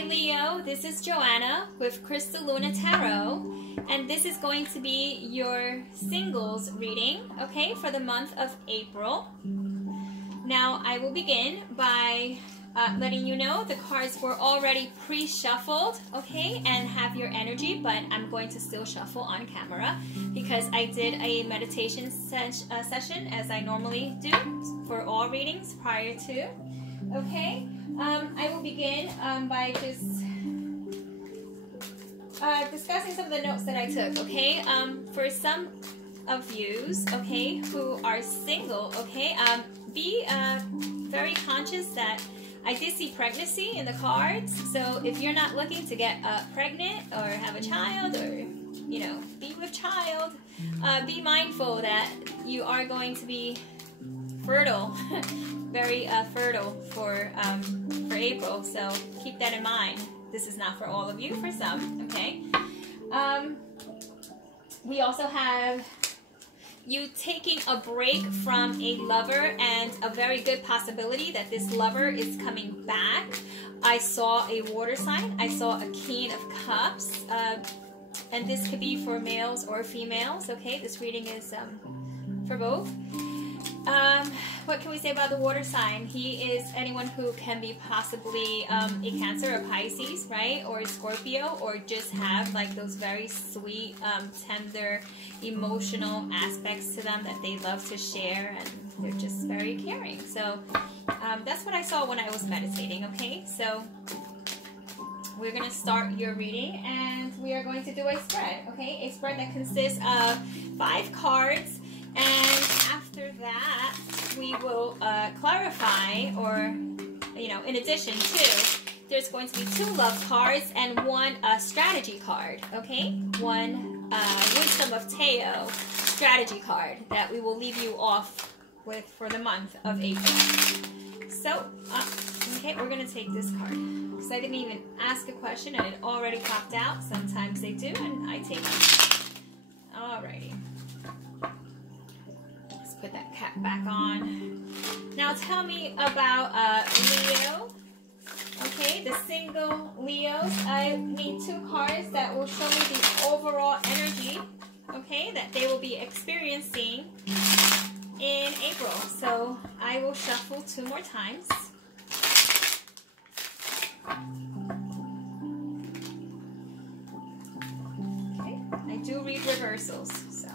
Hi Leo, this is Joanna with Crystal Luna Tarot, and this is going to be your singles reading, okay, for the month of April. Now I will begin by letting you know the cards were already pre-shuffled, okay, and have your energy, but I'm going to still shuffle on camera because I did a meditation session as I normally do for all readings prior to, okay. I will begin by just discussing some of the notes that I took, okay? For some of yous, okay, who are single, okay, be very conscious that I did see pregnancy in the cards. So if you're not looking to get pregnant or have a child or, you know, be with child, be mindful that you are going to be fertile, very fertile for April, so keep that in mind. This is not for all of you, for some, okay? We also have you taking a break from a lover, and a very good possibility that this lover is coming back. I saw a water sign, I saw a King of Cups, and this could be for males or females, okay? This reading is for both. What can we say about the water sign? He is anyone who can be possibly a Cancer or Pisces, right? Or a Scorpio, or just have like those very sweet, tender, emotional aspects to them that they love to share, and they're just very caring. So that's what I saw when I was meditating, okay? So we're going to start your reading, and we are going to do a spread, okay? A spread that consists of 5 cards. And after that, we will clarify, or, you know, in addition to, there's going to be 2 love cards and 1 strategy card, okay? 1 Wisdom of Tao strategy card that we will leave you off with for the month of April. So, okay, we're going to take this card. Because I didn't even ask a question and it already popped out. Sometimes they do, and I take it. Alrighty. Put that cap back on. Now tell me about Leo. Okay, the single Leos. I need 2 cards that will show me the overall energy, okay, that they will be experiencing in April. So I will shuffle 2 more times. Okay, I do read reversals, so.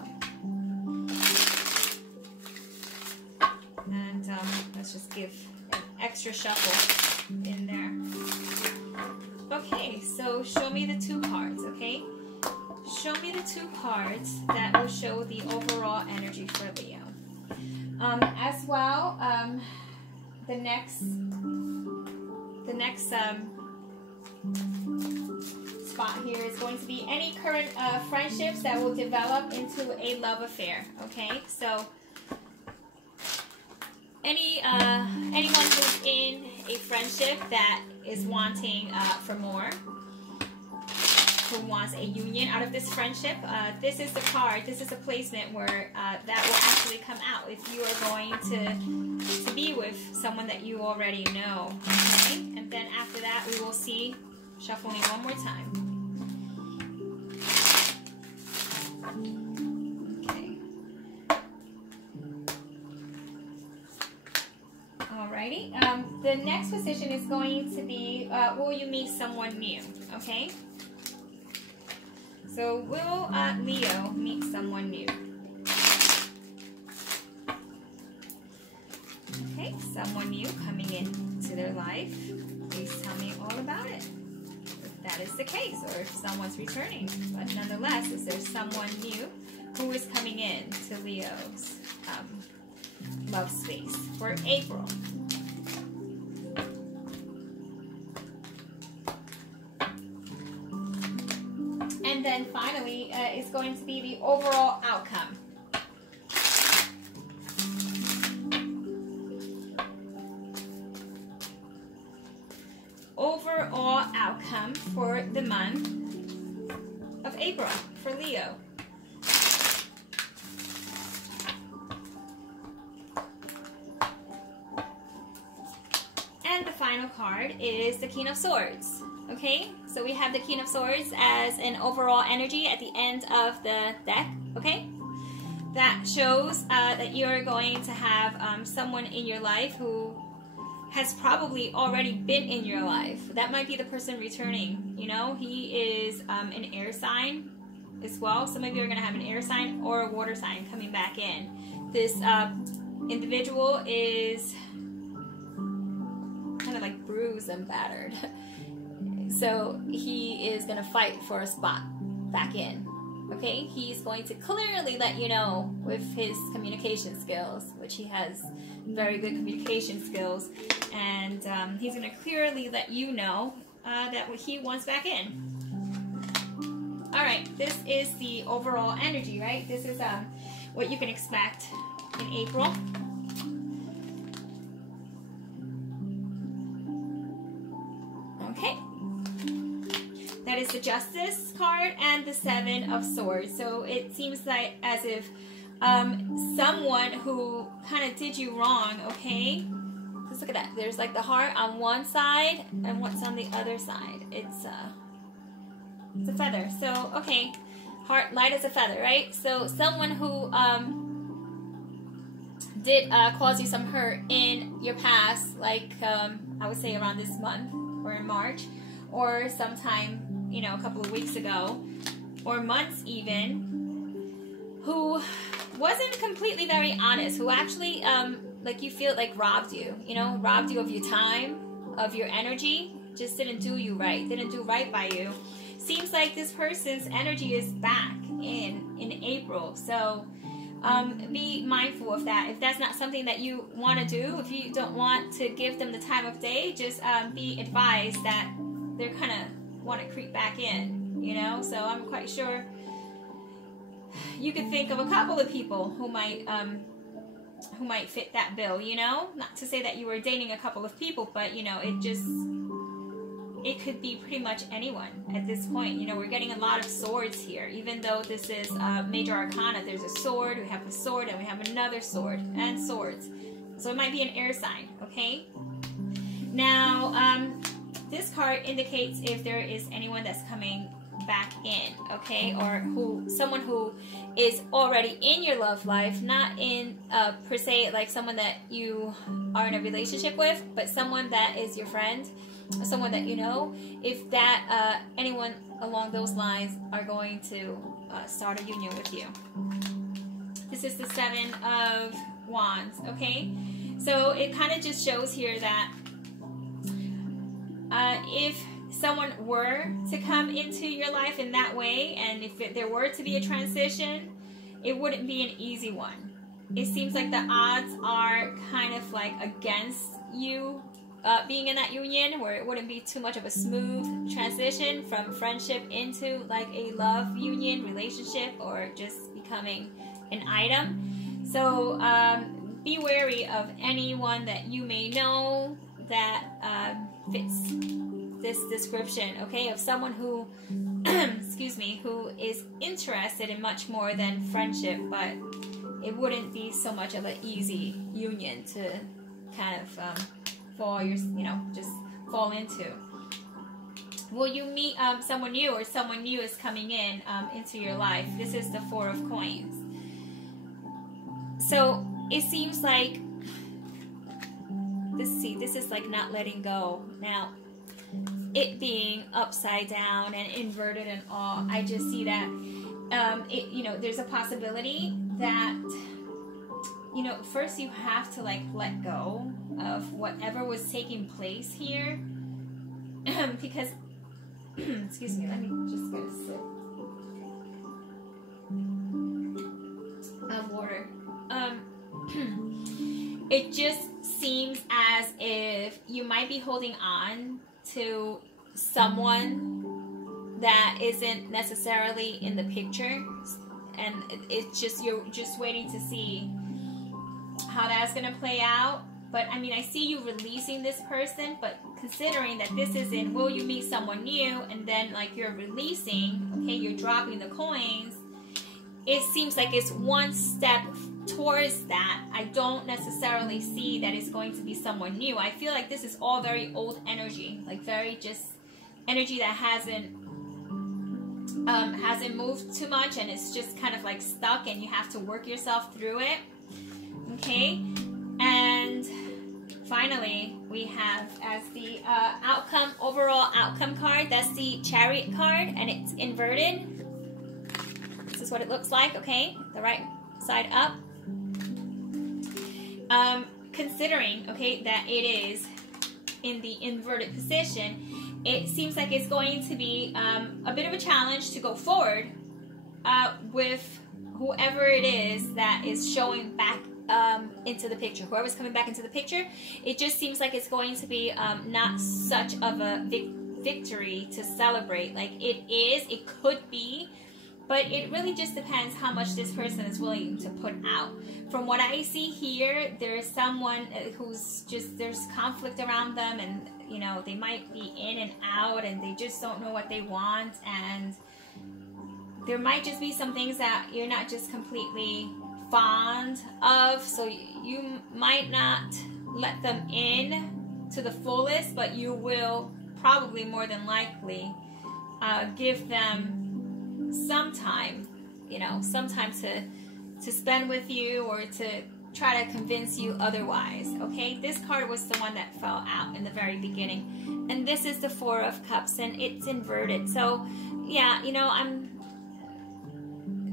And let's just give an extra shuffle in there. Okay, so show me the 2 cards, okay? Show me the 2 cards that will show the overall energy for Leo. As well, the next spot here is going to be any current friendships that will develop into a love affair, okay? So anyone who's in a friendship that is wanting for more, who wants a union out of this friendship, this is the card, this is a placement where that will actually come out if you are going to be with someone that you already know, okay? And then after that, we will see, shuffling 1 more time. Alrighty, the next position is going to be, will you meet someone new, okay? So, will Leo meet someone new? Okay, someone new coming into their life. Please tell me all about it, if that is the case, or if someone's returning. But nonetheless, is there someone new who is coming in to Leo's love space for April? And then finally, it's going to be the overall outcome. Overall outcome for the month of April for Leo. And the final card is the King of Swords. Okay, so we have the King of Swords as an overall energy at the end of the deck. Okay, that shows that you're going to have someone in your life who has probably already been in your life. That might be the person returning. You know, he is an air sign as well. Some of you are going to have an air sign or a water sign coming back in. This individual is kind of like bruised and battered. So he is going to fight for a spot back in. Okay, he's going to clearly let you know with his communication skills, which he has very good communication skills, and he's going to clearly let you know that he wants back in. All right, this is the overall energy, right? This is what you can expect in April. Okay. That is the Justice card and the Seven of Swords. So it seems like as if someone who kind of did you wrong, okay? Just look at that. There's like the heart on one side and what's on the other side. It's a feather. So, okay, heart light as a feather, right? So someone who did cause you some hurt in your past, like I would say around this month or in March, or sometime, you know, a couple of weeks ago, or months even, who wasn't completely very honest, who actually, like you feel like robbed you, you know, robbed you of your time, of your energy, just didn't do you right, didn't do right by you. Seems like this person's energy is back in April, so be mindful of that. If that's not something that you want to do, if you don't want to give them the time of day, just be advised that they're kind of want to creep back in, you know. So I'm quite sure you could think of a couple of people who might fit that bill, you know. Not to say that you were dating a couple of people, but you know, it could be pretty much anyone at this point. You know, we're getting a lot of swords here. Even though this is major arcana, there's a sword, we have a sword, and we have another sword, and swords. So it might be an air sign, okay? Now, this card indicates if there is anyone that's coming back in, okay? Or someone who is already in your love life, not in per se like someone that you are in a relationship with, but someone that is your friend, someone that you know. If that anyone along those lines are going to start a union with you. This is the Seven of Wands, okay? So it kind of just shows here that if someone were to come into your life in that way, and if there were to be a transition, it wouldn't be an easy one. It seems like the odds are kind of like against you being in that union, where it wouldn't be too much of a smooth transition from friendship into like a love union relationship, or just becoming an item. So be wary of anyone that you may know that fits this description, okay, of someone who excuse me, who is interested in much more than friendship, but it wouldn't be so much of an easy union to kind of just fall into. Will you meet someone new, or someone new is coming in into your life? This is the Four of Coins. So it seems like this is like not letting go. Now, it being upside down and inverted and all, I just see that there's a possibility that, you know, first you have to like let go of whatever was taking place here because excuse me, let me just get a sip of water. It just seems as if you might be holding on to someone that isn't necessarily in the picture, and it's just, you're just waiting to see how that's going to play out. But I mean, I see you releasing this person, but considering that this is in will you meet someone new, and then like you're releasing, okay, you're dropping the coins, it seems like it's one step towards that. I don't necessarily see that it's going to be someone new. I feel like this is all very old energy, like very just energy that hasn't moved too much, and it's just kind of like stuck, and you have to work yourself through it. Okay, and finally we have as the overall outcome card, that's the Chariot card, and it's inverted. This is what it looks like. Okay, the right side up. Considering, okay, that it is in the inverted position, it seems like it's going to be a bit of a challenge to go forward with whoever it is that is showing back into the picture. Whoever's coming back into the picture, it just seems like it's going to be not such of a victory to celebrate. Like it could be, but it really just depends how much this person is willing to put out. From what I see here, there's someone who's just, there's conflict around them, and you know, they might be in and out, and they just don't know what they want, and there might just be some things that you're not just completely fond of, so you might not let them in to the fullest, but you will probably more than likely give them some time, you know, some time to spend with you, or to try to convince you otherwise. Okay, this card was the one that fell out in the very beginning, and this is the Four of Cups, and it's inverted. So yeah, you know,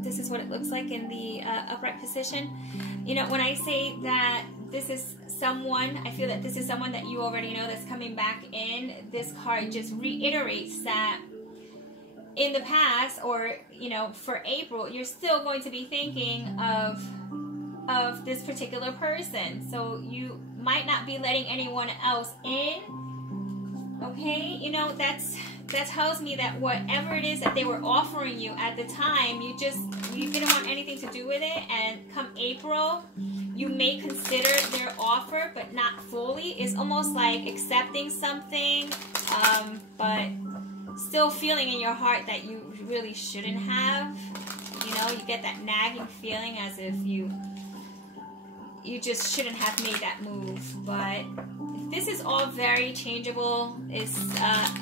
this is what it looks like in the upright position. You know, when I say that this is someone, I feel that this is someone that you already know that's coming back in. This card just reiterates that in the past, or you know, for April, you're still going to be thinking of this particular person. So you might not be letting anyone else in. Okay, you know, that tells me that whatever it is that they were offering you at the time, you didn't want anything to do with it, and come April, you may consider their offer, but not fully. It's almost like accepting something, but still feeling in your heart that you really shouldn't have. You know, you get that nagging feeling as if you just shouldn't have made that move. But this is all very changeable. It's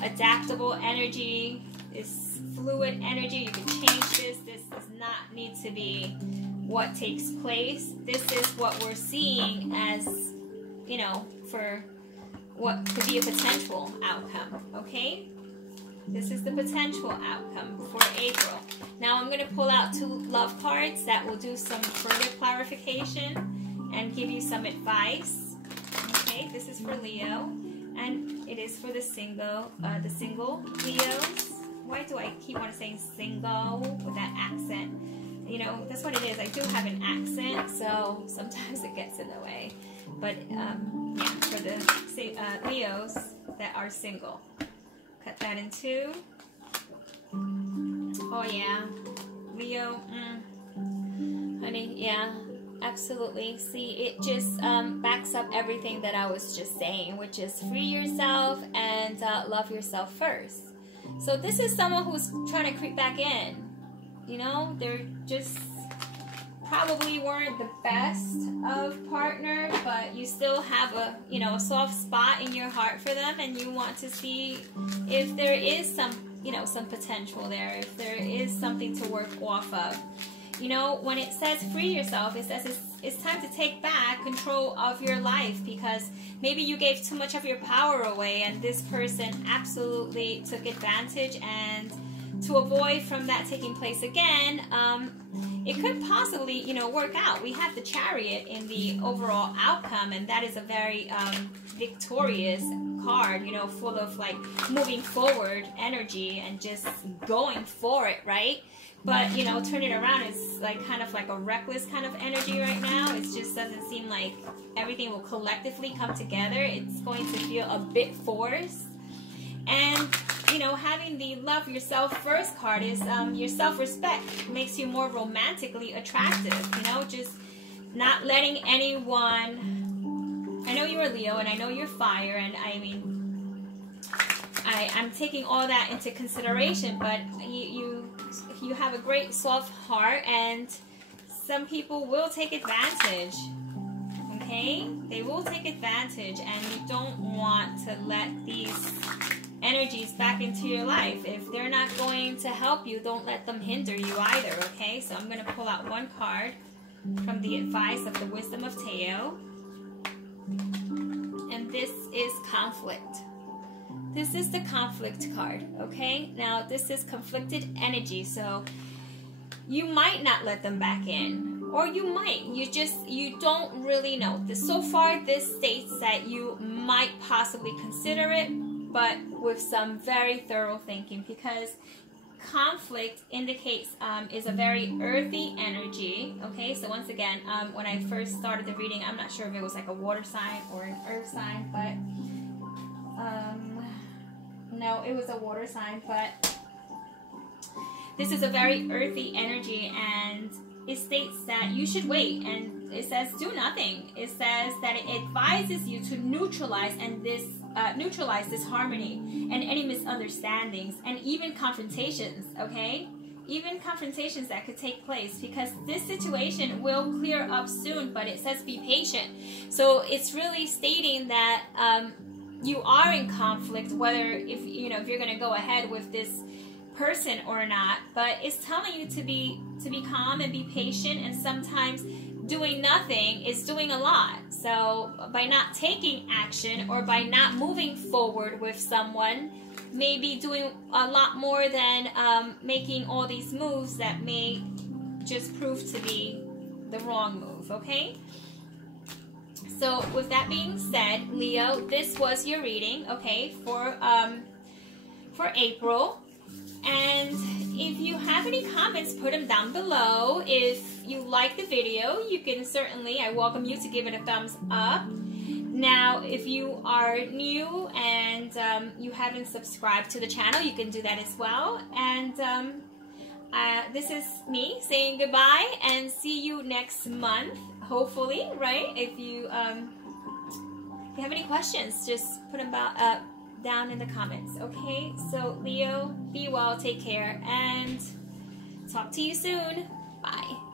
adaptable energy. It's fluid energy. You can change this. This does not need to be what takes place. This is what we're seeing as, you know, for what could be a potential outcome. Okay? This is the potential outcome for April. Now I'm going to pull out 2 love cards that will do some further clarification and give you some advice. Okay, this is for Leo, and it is for the single Leos. Why do I keep on saying single with that accent? You know, that's what it is. I do have an accent, so sometimes it gets in the way. But yeah, for the Leos that are single. Cut that in 2. Oh yeah, Leo, honey, yeah, absolutely. See, it just backs up everything that I was just saying, which is free yourself and love yourself first. So this is someone who's trying to creep back in. You know, they're just probably weren't the best of partners, but you still have a, you know, a soft spot in your heart for them, and you want to see if there is some, you know, some potential there, if there is something to work off of. You know, when it says free yourself, it says it's time to take back control of your life, because maybe you gave too much of your power away, and this person absolutely took advantage. And to avoid from that taking place again, it could possibly, you know, work out. We have the Chariot in the overall outcome, and that is a very victorious card, you know, full of like moving forward energy and just going for it, right? But, you know, turn it around is like kind of like a reckless kind of energy right now. It just doesn't seem like everything will collectively come together. It's going to feel a bit forced. And, you know, having the love yourself first card is your self-respect makes you more romantically attractive, you know, just not letting anyone, I know you're a Leo and I know you're fire, and I mean, I'm taking all that into consideration, but you have a great soft heart, and some people will take advantage. Okay, they will take advantage, and you don't want to let these energies back into your life. If they're not going to help you, don't let them hinder you either, okay? So I'm going to pull out one card from the advice of the Wisdom of Tao. And this is conflict. This is the conflict card, okay? Now, this is conflicted energy, so you might not let them back in, or you might. You don't really know. So far, this states that you might possibly consider it, but with some very thorough thinking, because conflict indicates is a very earthy energy, okay? So once again, when I first started the reading, I'm not sure if it was like a water sign or an earth sign, but no, it was a water sign, but this is a very earthy energy, and it states that you should wait, and it says do nothing. It says that it advises you to neutralize this harmony and any misunderstandings and even confrontations, okay? Even confrontations that could take place, because this situation will clear up soon, but it says be patient. So it's really stating that you are in conflict, whether if you're going to go ahead with this person or not, but it's telling you to be calm and be patient, and sometimes doing nothing is doing a lot. So by not taking action or by not moving forward with someone, maybe doing a lot more than making all these moves that may just prove to be the wrong move, okay? So with that being said, Leo, this was your reading, okay, for April. And if you have any comments, put them down below. If you like the video, you can I welcome you to give it a thumbs up. Now, if you are new and you haven't subscribed to the channel, you can do that as well. And this is me saying goodbye, and see you next month, hopefully, right? If you have any questions, just put them down in the comments, okay? So Leo, be well, take care, and talk to you soon. Bye.